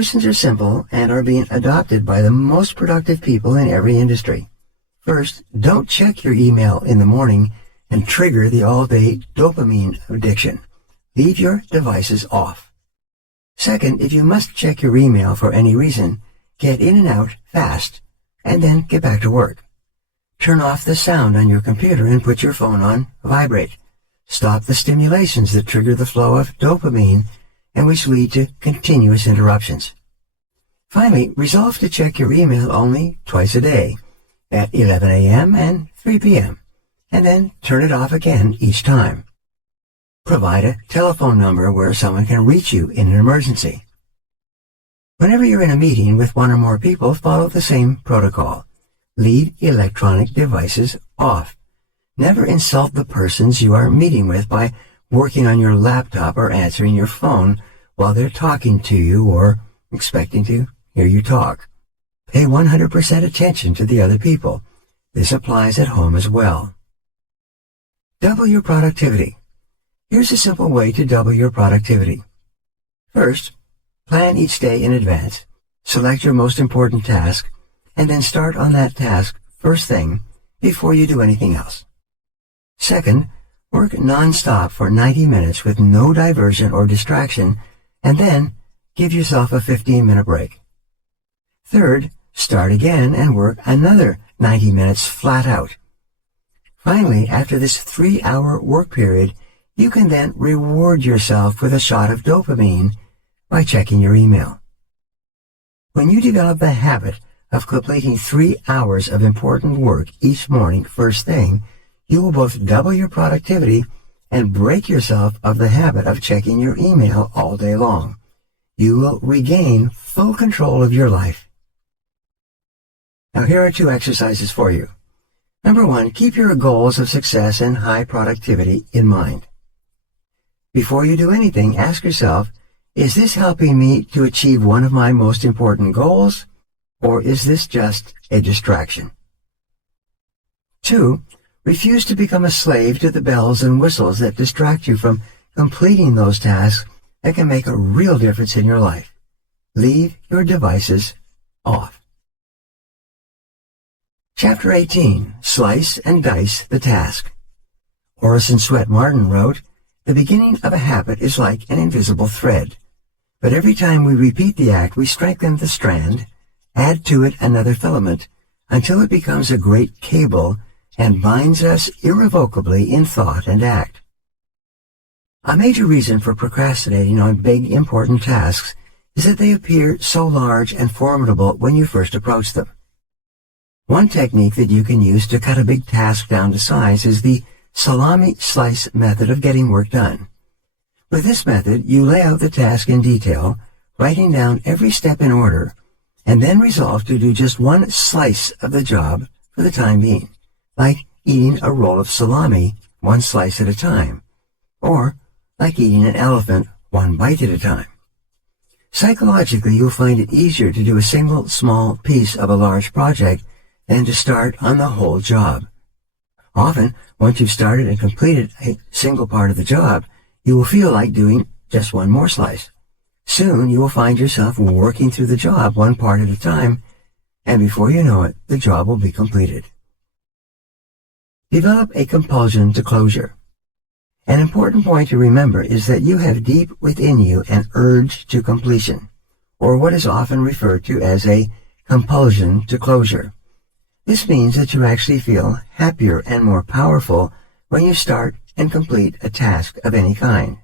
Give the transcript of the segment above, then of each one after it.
Solutions are simple and are being adopted by the most productive people in every industry. First, don't check your email in the morning and trigger the all-day dopamine addiction. Leave your devices off. Second, if you must check your email for any reason, get in and out fast, and then get back to work. Turn off the sound on your computer and put your phone on vibrate. Stop the stimulations that trigger the flow of dopamine and which lead to continuous interruptions. Finally, resolve to check your email only twice a day, at 11 a.m. and 3 p.m., and then turn it off again each time. Provide a telephone number where someone can reach you in an emergency. Whenever you're in a meeting with one or more people, follow the same protocol. Leave electronic devices off. Never insult the persons you are meeting with by working on your laptop or answering your phone while they're talking to you or expecting to hear you talk. Pay 100% attention to the other people. This applies at home as well. Double your productivity. Here's a simple way to double your productivity. First, plan each day in advance. Select your most important task, and then start on that task first thing before you do anything else. Second, work non-stop for 90 minutes with no diversion or distraction, and then give yourself a 15-minute break. Third, start again and work another 90 minutes flat out. Finally, after this 3-hour work period, you can then reward yourself with a shot of dopamine by checking your email. When you develop the habit of completing 3 hours of important work each morning first thing, you will both double your productivity and break yourself of the habit of checking your email all day long. You will regain full control of your life. Now here are 2 exercises for you. Number 1, keep your goals of success and high productivity in mind. Before you do anything, ask yourself, is this helping me to achieve one of my most important goals, or is this just a distraction? 2, refuse to become a slave to the bells and whistles that distract you from completing those tasks that can make a real difference in your life. Leave your devices off. Chapter 18, Slice and Dice the Task. Orison Swett Martin wrote, "The beginning of a habit is like an invisible thread, but every time we repeat the act, we strengthen the strand, add to it another filament, until it becomes a great cable and binds us irrevocably in thought and act." A major reason for procrastinating on big, important tasks is that they appear so large and formidable when you first approach them. One technique that you can use to cut a big task down to size is the salami slice method of getting work done. With this method, you lay out the task in detail, writing down every step in order, and then resolve to do just one slice of the job for the time being, like eating a roll of salami one slice at a time, or like eating an elephant one bite at a time. Psychologically, you'll find it easier to do a single small piece of a large project than to start on the whole job. Often, once you've started and completed a single part of the job, you will feel like doing just one more slice. Soon, you will find yourself working through the job one part at a time, and before you know it, the job will be completed. Develop a compulsion to closure. An important point to remember is that you have deep within you an urge to completion, or what is often referred to as a compulsion to closure. This means that you actually feel happier and more powerful when you start and complete a task of any kind.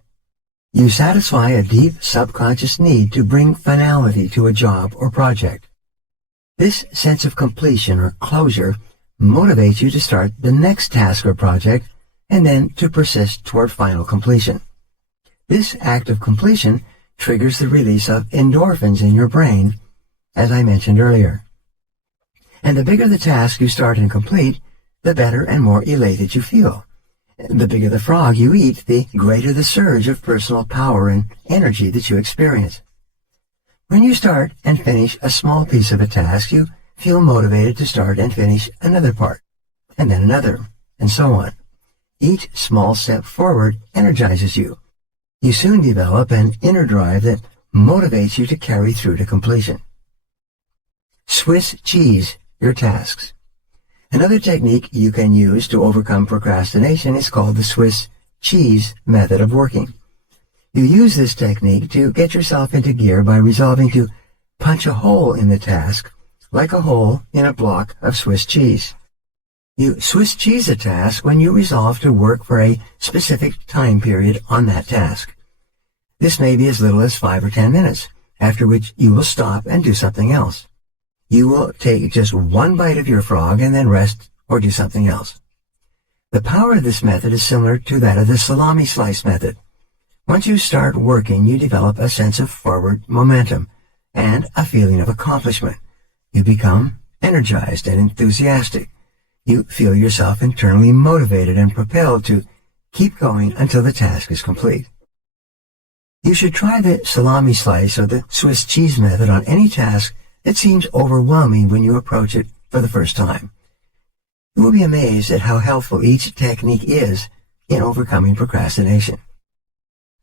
You satisfy a deep subconscious need to bring finality to a job or project. This sense of completion or closure motivates you to start the next task or project and then to persist toward final completion. This act of completion triggers the release of endorphins in your brain, as I mentioned earlier. And the bigger the task you start and complete, the better and more elated you feel. The bigger the frog you eat, the greater the surge of personal power and energy that you experience. When you start and finish a small piece of a task, you feel motivated to start and finish another part, and then another, and so on. Each small step forward energizes you. You soon develop an inner drive that motivates you to carry through to completion. Swiss cheese your tasks. Another technique you can use to overcome procrastination is called the Swiss cheese method of working. You use this technique to get yourself into gear by resolving to punch a hole in the task like a hole in a block of Swiss cheese. You Swiss cheese a task when you resolve to work for a specific time period on that task. This may be as little as 5 or 10 minutes, after which you will stop and do something else. You will take just one bite of your frog and then rest or do something else. The power of this method is similar to that of the salami slice method. Once you start working, you develop a sense of forward momentum and a feeling of accomplishment. You become energized and enthusiastic. You feel yourself internally motivated and propelled to keep going until the task is complete. You should try the salami slice or the Swiss cheese method on any task that seems overwhelming when you approach it for the first time. You will be amazed at how helpful each technique is in overcoming procrastination.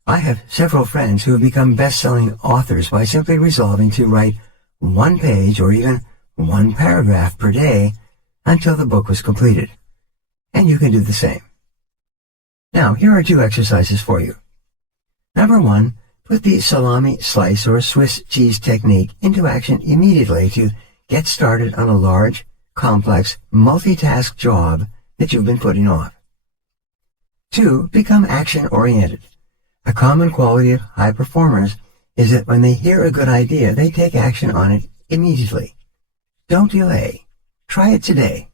I have several friends who have become best-selling authors by simply resolving to write one page or even one paragraph per day until the book was completed. And you can do the same. Now, here are 2 exercises for you. Number 1, put the salami slice or Swiss cheese technique into action immediately to get started on a large, complex, multitask job that you've been putting off. 2, become action-oriented. A common quality of high performers is that when they hear a good idea, they take action on it immediately. Don't delay. Try it today.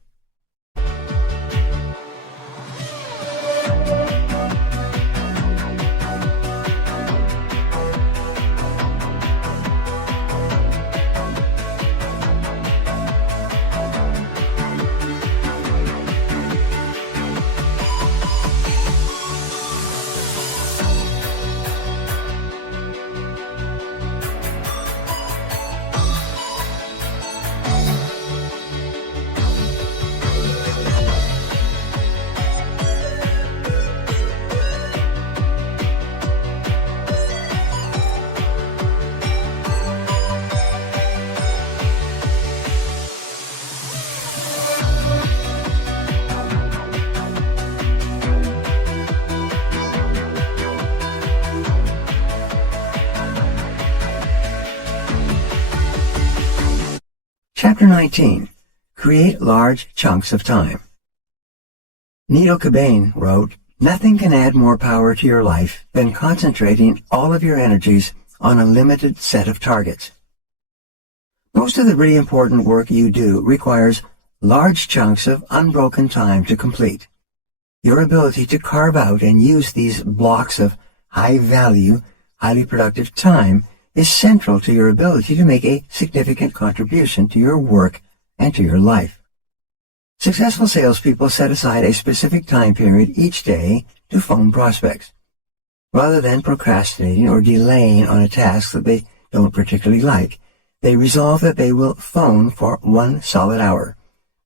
Chapter 19. Create large chunks of time. Neil Cobain wrote, "Nothing can add more power to your life than concentrating all of your energies on a limited set of targets." Most of the really important work you do requires large chunks of unbroken time to complete. Your ability to carve out and use these blocks of high-value, highly productive time is central to your ability to make a significant contribution to your work and to your life. Successful salespeople set aside a specific time period each day to phone prospects. Rather than procrastinating or delaying on a task that they don't particularly like, they resolve that they will phone for 1 solid hour,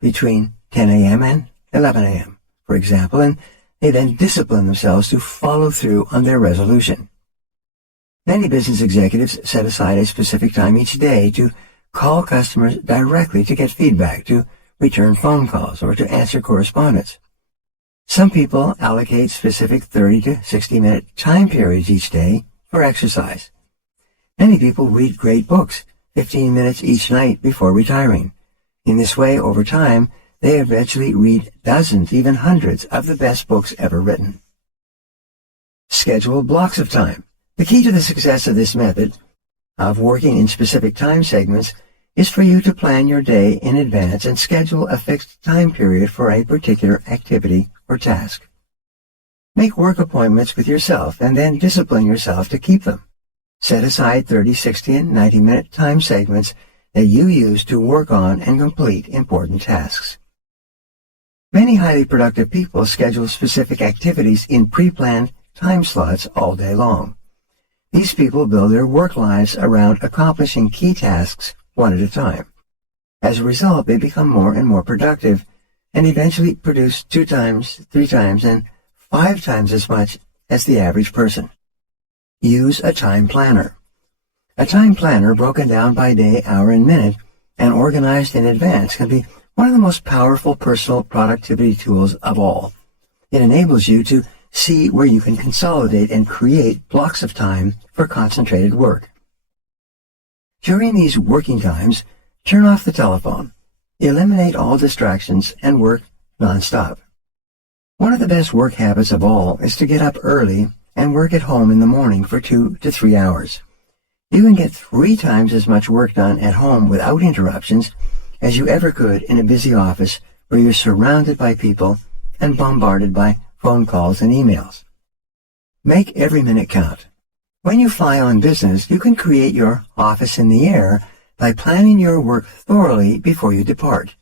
between 10 a.m. and 11 a.m., for example, and they then discipline themselves to follow through on their resolution. Many business executives set aside a specific time each day to call customers directly to get feedback, to return phone calls, or to answer correspondence. Some people allocate specific 30 to 60-minute time periods each day for exercise. Many people read great books, 15 minutes each night before retiring. In this way, over time, they eventually read dozens, even hundreds, of the best books ever written. Schedule blocks of time. The key to the success of this method of working in specific time segments is for you to plan your day in advance and schedule a fixed time period for a particular activity or task. Make work appointments with yourself and then discipline yourself to keep them. Set aside 30, 60, and 90-minute time segments that you use to work on and complete important tasks. Many highly productive people schedule specific activities in pre-planned time slots all day long. These people build their work lives around accomplishing key tasks one at a time. As a result, they become more and more productive and eventually produce 2 times, 3 times, and 5 times as much as the average person. Use a time planner. A time planner broken down by day, hour, and minute, and organized in advance can be one of the most powerful personal productivity tools of all. It enables you to see where you can consolidate and create blocks of time for concentrated work. During these working times, turn off the telephone, eliminate all distractions, and work nonstop. One of the best work habits of all is to get up early and work at home in the morning for 2 to 3 hours. You can get 3 times as much work done at home without interruptions as you ever could in a busy office where you're surrounded by people and bombarded by phone calls and emails. Make every minute count. When you fly on business, you can create your office in the air by planning your work thoroughly before you depart.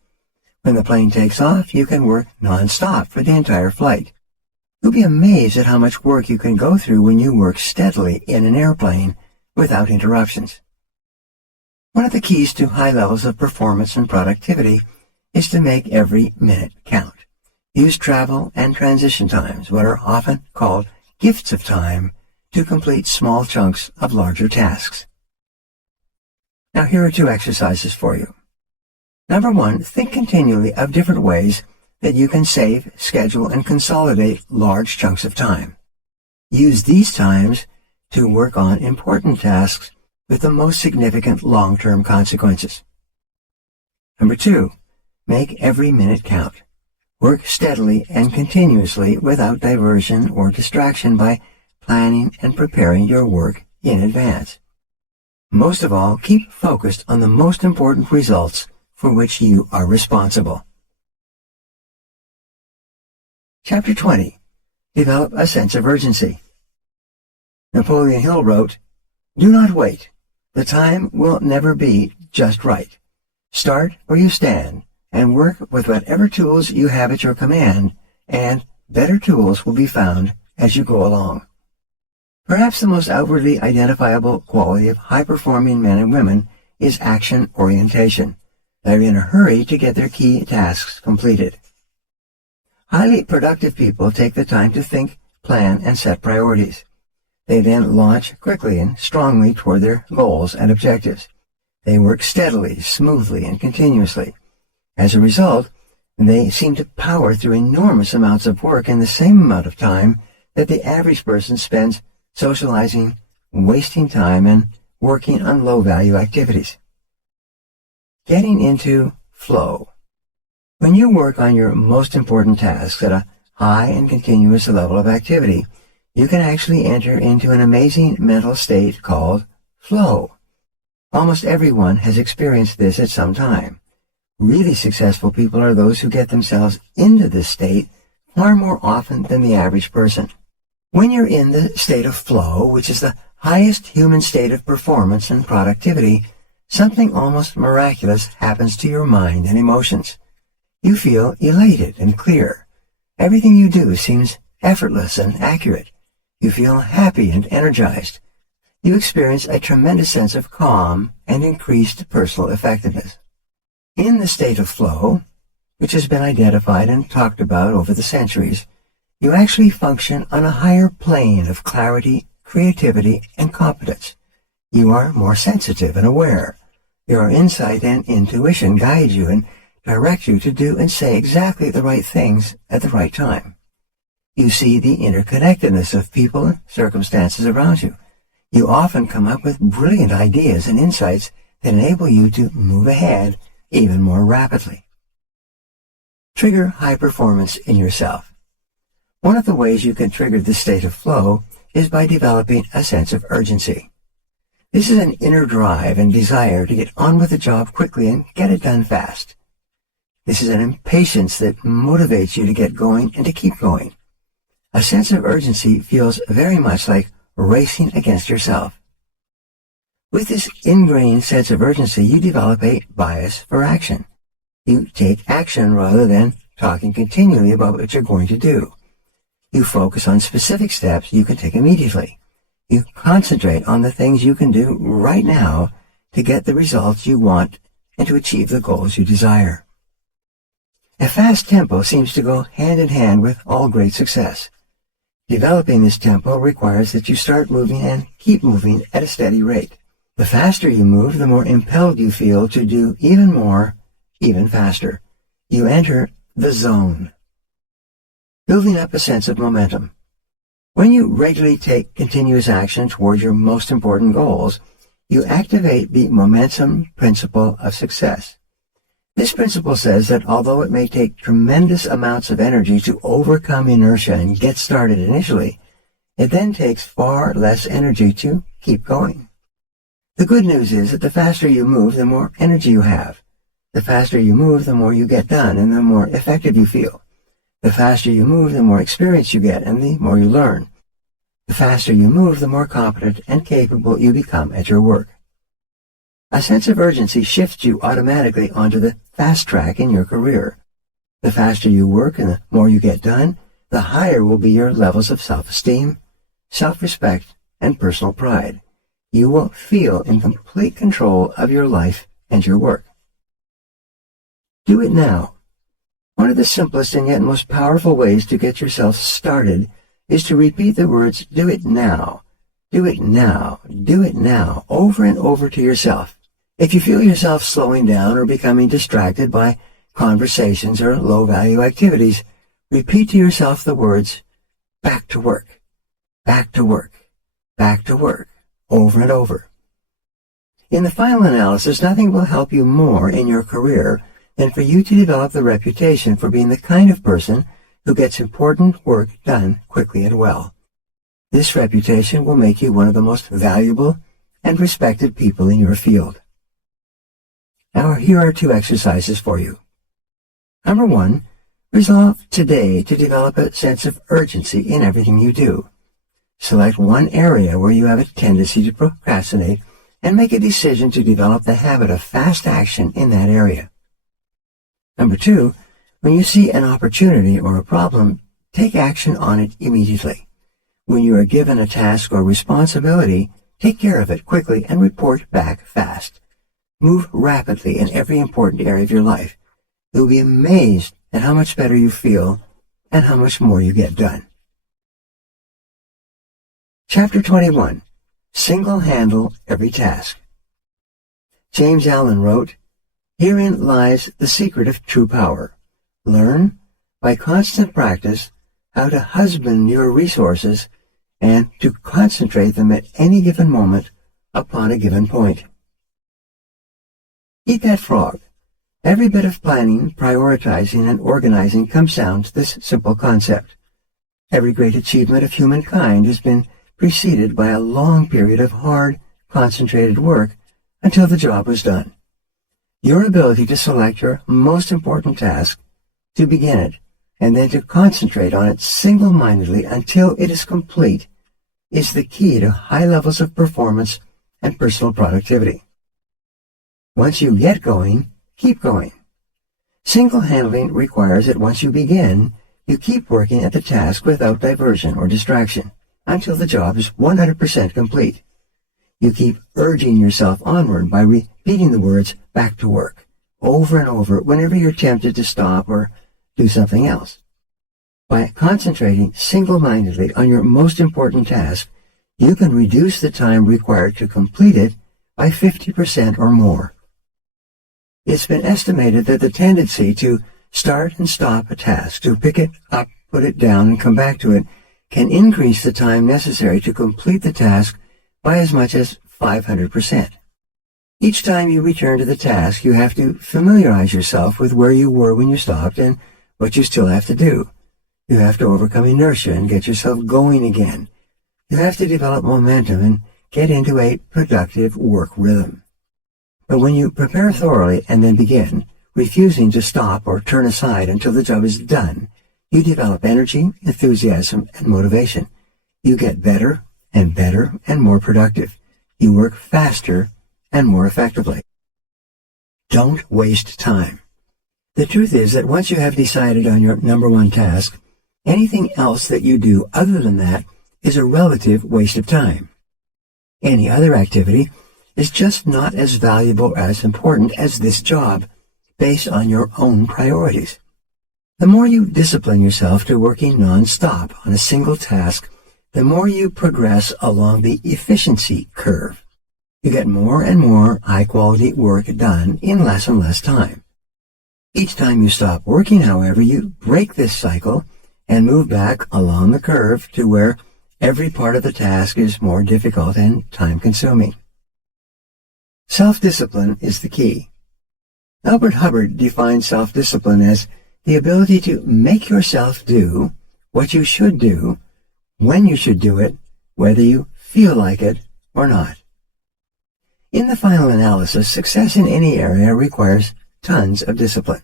When the plane takes off, you can work non-stop for the entire flight. You'll be amazed at how much work you can go through when you work steadily in an airplane without interruptions. One of the keys to high levels of performance and productivity is to make every minute count. Use travel and transition times, what are often called gifts of time, to complete small chunks of larger tasks. Now here are 2 exercises for you. Number 1, think continually of different ways that you can save, schedule, and consolidate large chunks of time. Use these times to work on important tasks with the most significant long-term consequences. Number 2, make every minute count. Work steadily and continuously without diversion or distraction by planning and preparing your work in advance. Most of all, keep focused on the most important results for which you are responsible. Chapter 20. Develop a sense of urgency. Napoleon Hill wrote, "Do not wait. The time will never be just right. Start where you stand and work with whatever tools you have at your command, and better tools will be found as you go along." Perhaps the most outwardly identifiable quality of high-performing men and women is action orientation. They're in a hurry to get their key tasks completed. Highly productive people take the time to think, plan, and set priorities. They then launch quickly and strongly toward their goals and objectives. They work steadily, smoothly, and continuously. As a result, they seem to power through enormous amounts of work in the same amount of time that the average person spends socializing, wasting time, and working on low-value activities. Getting into flow. When you work on your most important tasks at a high and continuous level of activity, you can actually enter into an amazing mental state called flow. Almost everyone has experienced this at some time. Really successful people are those who get themselves into this state far more often than the average person. When you're in the state of flow, which is the highest human state of performance and productivity, something almost miraculous happens to your mind and emotions. You feel elated and clear. Everything you do seems effortless and accurate. You feel happy and energized. You experience a tremendous sense of calm and increased personal effectiveness. In the state of flow, which has been identified and talked about over the centuries, you actually function on a higher plane of clarity, creativity, and competence. You are more sensitive and aware. Your insight and intuition guide you and direct you to do and say exactly the right things at the right time. You see the interconnectedness of people and circumstances around you. You often come up with brilliant ideas and insights that enable you to move ahead even more rapidly. Trigger high performance in yourself. One of the ways you can trigger this state of flow is by developing a sense of urgency. This is an inner drive and desire to get on with the job quickly and get it done fast. This is an impatience that motivates you to get going and to keep going. A sense of urgency feels very much like racing against yourself. With this ingrained sense of urgency, you develop a bias for action. You take action rather than talking continually about what you're going to do. You focus on specific steps you can take immediately. You concentrate on the things you can do right now to get the results you want and to achieve the goals you desire. A fast tempo seems to go hand in hand with all great success. Developing this tempo requires that you start moving and keep moving at a steady rate. The faster you move, the more impelled you feel to do even more, even faster. You enter the zone. Building up a sense of momentum. When you regularly take continuous action towards your most important goals, you activate the momentum principle of success. This principle says that although it may take tremendous amounts of energy to overcome inertia and get started initially, it then takes far less energy to keep going. The good news is that the faster you move, the more energy you have. The faster you move, the more you get done and the more effective you feel. The faster you move, the more experience you get and the more you learn. The faster you move, the more competent and capable you become at your work. A sense of urgency shifts you automatically onto the fast track in your career. The faster you work and the more you get done, the higher will be your levels of self-esteem, self-respect, and personal pride. You will feel in complete control of your life and your work. Do it now. One of the simplest and yet most powerful ways to get yourself started is to repeat the words, "Do it now, do it now, do it now," over and over to yourself. If you feel yourself slowing down or becoming distracted by conversations or low-value activities, repeat to yourself the words, "Back to work, back to work, back to work," over and over. In the final analysis, nothing will help you more in your career than for you to develop the reputation for being the kind of person who gets important work done quickly and well. This reputation will make you one of the most valuable and respected people in your field. Now, here are 2 exercises for you. Number 1, resolve today to develop a sense of urgency in everything you do. Select one area where you have a tendency to procrastinate and make a decision to develop the habit of fast action in that area. Number 2, when you see an opportunity or a problem, take action on it immediately. When you are given a task or responsibility, take care of it quickly and report back fast. Move rapidly in every important area of your life. You'll be amazed at how much better you feel and how much more you get done. Chapter 21. Single-handle every task. James Allen wrote, "Herein lies the secret of true power. Learn, by constant practice, how to husband your resources and to concentrate them at any given moment upon a given point." Eat that frog. Every bit of planning, prioritizing, and organizing comes down to this simple concept. Every great achievement of humankind has been preceded by a long period of hard, concentrated work until the job was done. Your ability to select your most important task, to begin it, and then to concentrate on it single-mindedly until it is complete, is the key to high levels of performance and personal productivity. Once you get going, keep going. Single-handling requires that once you begin, you keep working at the task without diversion or distraction until the job is 100% complete. You keep urging yourself onward by repeating the words "back to work" over and over whenever you're tempted to stop or do something else. By concentrating single-mindedly on your most important task, you can reduce the time required to complete it by 50% or more. It's been estimated that the tendency to start and stop a task, to pick it up, put it down, and come back to it, can increase the time necessary to complete the task by as much as 500%. Each time you return to the task, you have to familiarize yourself with where you were when you stopped and what you still have to do. You have to overcome inertia and get yourself going again. You have to develop momentum and get into a productive work rhythm. But when you prepare thoroughly and then begin, refusing to stop or turn aside until the job is done, you develop energy, enthusiasm, and motivation. You get better and more productive. You work faster and more effectively. Don't waste time. The truth is that once you have decided on your number 1 task, anything else that you do other than that is a relative waste of time. Any other activity is just not as valuable or as important as this job, based on your own priorities. The more you discipline yourself to working non-stop on a single task, the more you progress along the efficiency curve. You get more and more high-quality work done in less and less time. Each time you stop working, however, you break this cycle and move back along the curve to where every part of the task is more difficult and time-consuming. Self-discipline is the key. Albert Hubbard defines self-discipline as the ability to make yourself do what you should do, when you should do it, whether you feel like it or not. In the final analysis, success in any area requires tons of discipline.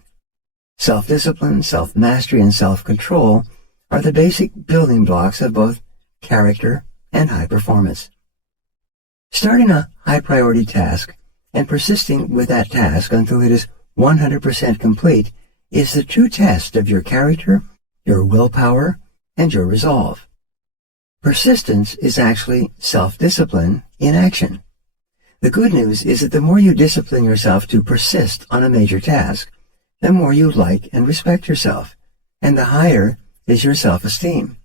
Self-discipline, self-mastery, and self-control are the basic building blocks of both character and high performance. Starting a high-priority task and persisting with that task until it is 100% complete is the true test of your character, your willpower, and your resolve. Persistence is actually self-discipline in action. The good news is that the more you discipline yourself to persist on a major task, the more you like and respect yourself, and the higher is your self-esteem.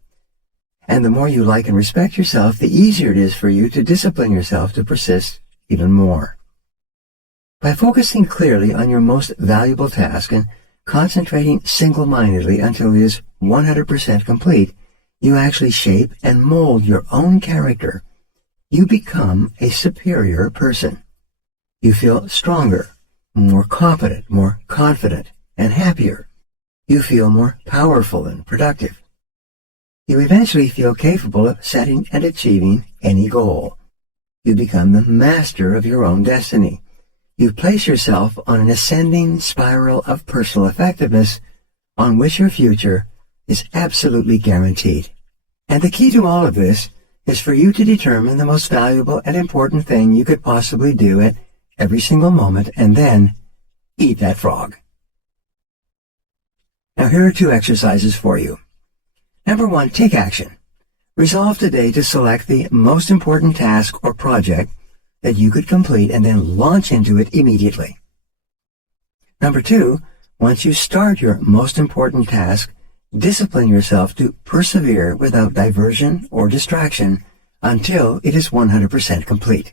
And the more you like and respect yourself, the easier it is for you to discipline yourself to persist even more. By focusing clearly on your most valuable task and concentrating single-mindedly until it is 100% complete, you actually shape and mold your own character. You become a superior person. You feel stronger, more competent, more confident, and happier. You feel more powerful and productive. You eventually feel capable of setting and achieving any goal. You become the master of your own destiny. You place yourself on an ascending spiral of personal effectiveness on which your future is absolutely guaranteed. And the key to all of this is for you to determine the most valuable and important thing you could possibly do at every single moment and then eat that frog. Now here are 2 exercises for you. Number 1, take action. Resolve today to select the most important task or project that you could complete and then launch into it immediately. Number 2, once you start your most important task, discipline yourself to persevere without diversion or distraction until it is 100% complete.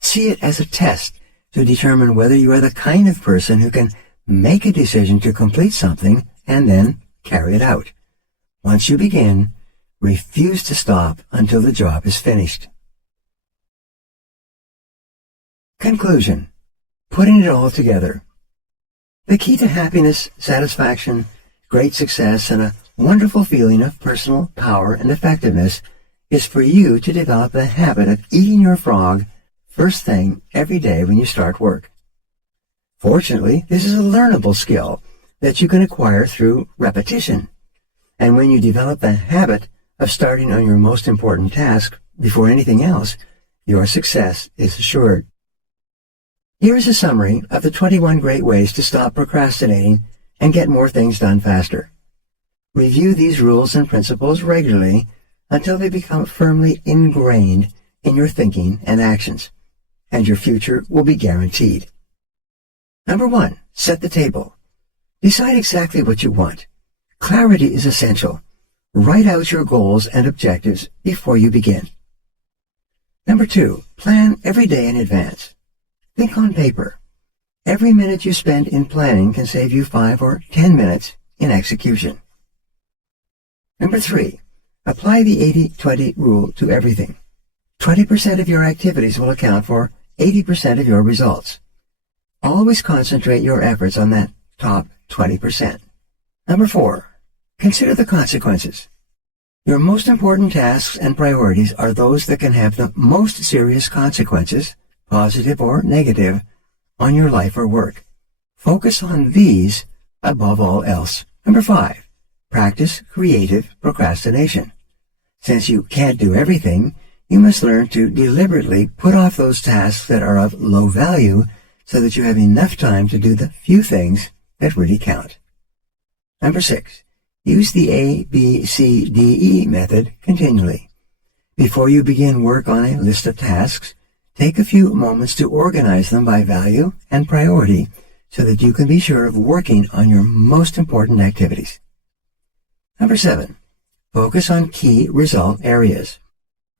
See it as a test to determine whether you are the kind of person who can make a decision to complete something and then carry it out. Once you begin, refuse to stop until the job is finished. Conclusion. Putting it all together. The key to happiness, satisfaction, great success, and a wonderful feeling of personal power and effectiveness is for you to develop the habit of eating your frog first thing every day when you start work. Fortunately, this is a learnable skill that you can acquire through repetition. And when you develop the habit of starting on your most important task before anything else, your success is assured. Here is a summary of the 21 great ways to stop procrastinating and get more things done faster. Review these rules and principles regularly until they become firmly ingrained in your thinking and actions, and your future will be guaranteed. Number 1, set the table. Decide exactly what you want. Clarity is essential. Write out your goals and objectives before you begin. Number 2, plan every day in advance. Think on paper. Every minute you spend in planning can save you 5 or 10 minutes in execution. Number 3, apply the 80-20 rule to everything. 20% of your activities will account for 80% of your results. Always concentrate your efforts on that top 20%. Number 4, consider the consequences. Your most important tasks and priorities are those that can have the most serious consequences, positive or negative, on your life or work. Focus on these above all else. Number 5, practice creative procrastination. Since you can't do everything, you must learn to deliberately put off those tasks that are of low value so that you have enough time to do the few things that really count. Number 6, use the ABCDE method continually. Before you begin work on a list of tasks, take a few moments to organize them by value and priority so that you can be sure of working on your most important activities. Number 7, focus on key result areas.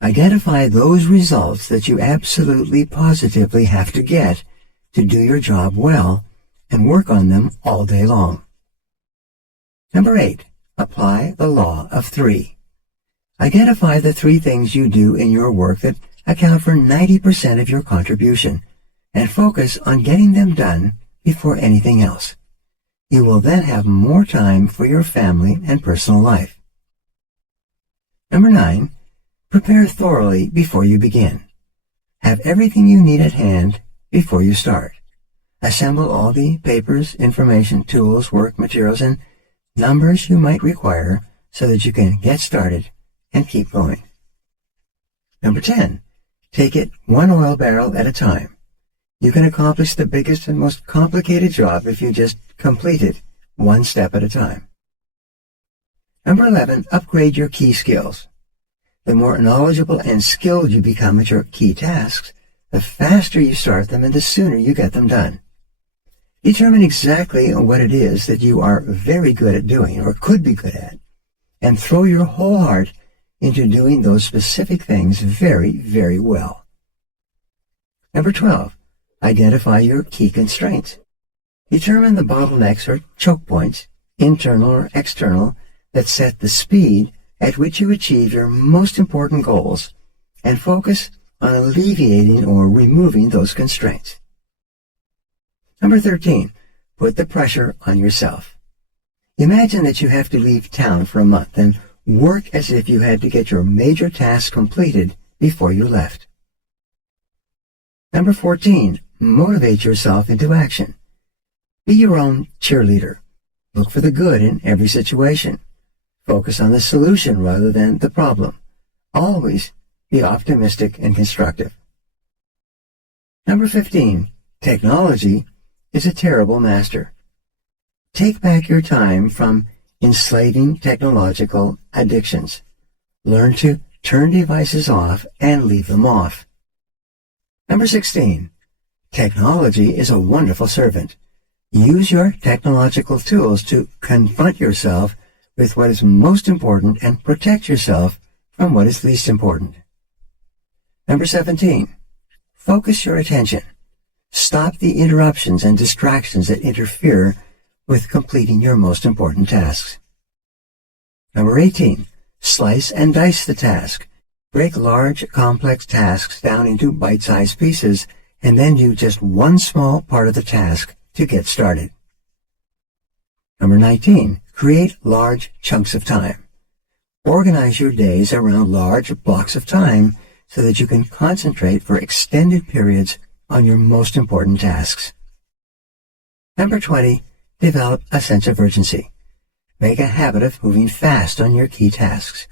Identify those results that you absolutely positively have to get to do your job well and work on them all day long. Number 8. Apply the law of 3. Identify the 3 things you do in your work that account for 90% of your contribution and focus on getting them done before anything else. You will then have more time for your family and personal life. Number 9. Prepare thoroughly before you begin. Have everything you need at hand before you start. Assemble all the papers, information, tools, work materials, and numbers you might require so that you can get started and keep going. Number 10. Take it one oil barrel at a time. You can accomplish the biggest and most complicated job if you just complete it one step at a time. Number 11. Upgrade your key skills. The more knowledgeable and skilled you become at your key tasks, the faster you start them and the sooner you get them done. Determine exactly what it is that you are very good at doing or could be good at, and throw your whole heart into doing those specific things very, very well. Number 12. Identify your key constraints. Determine the bottlenecks or choke points, internal or external, that set the speed at which you achieve your most important goals, and focus on alleviating or removing those constraints. Number 13. Put the pressure on yourself. Imagine that you have to leave town for a month and work as if you had to get your major tasks completed before you left. Number 14. Motivate yourself into action. Be your own cheerleader. Look for the good in every situation. Focus on the solution rather than the problem. Always be optimistic and constructive. Number 15. Technology is a terrible master. Take back your time from enslaving technological addictions. Learn to turn devices off and leave them off. Number 16. Technology is a wonderful servant. Use your technological tools to confront yourself with what is most important and protect yourself from what is least important. Number 17. Focus your attention. Stop the interruptions and distractions that interfere with completing your most important tasks. Number 18. Slice and dice the task. Break large, complex tasks down into bite-sized pieces and then do just one small part of the task to get started. Number 19. Create large chunks of time. Organize your days around large blocks of time so that you can concentrate for extended periods on your most important tasks. Number 20. Develop a sense of urgency. Make a habit of moving fast on your key tasks.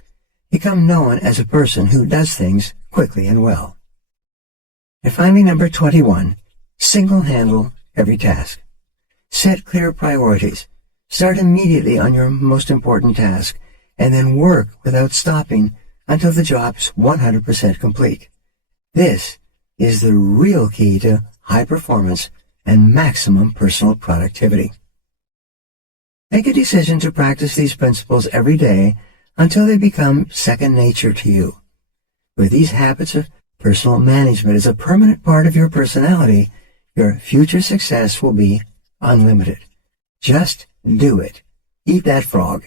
Become known as a person who does things quickly and well. And finally, number 21. Single-handle every task. Set clear priorities. Start immediately on your most important task, and then work without stopping until the job's 100% complete. This is the real key to high performance and maximum personal productivity. Make a decision to practice these principles every day until they become second nature to you. With these habits of personal management as a permanent part of your personality, your future success will be unlimited. Just do it. Eat that frog.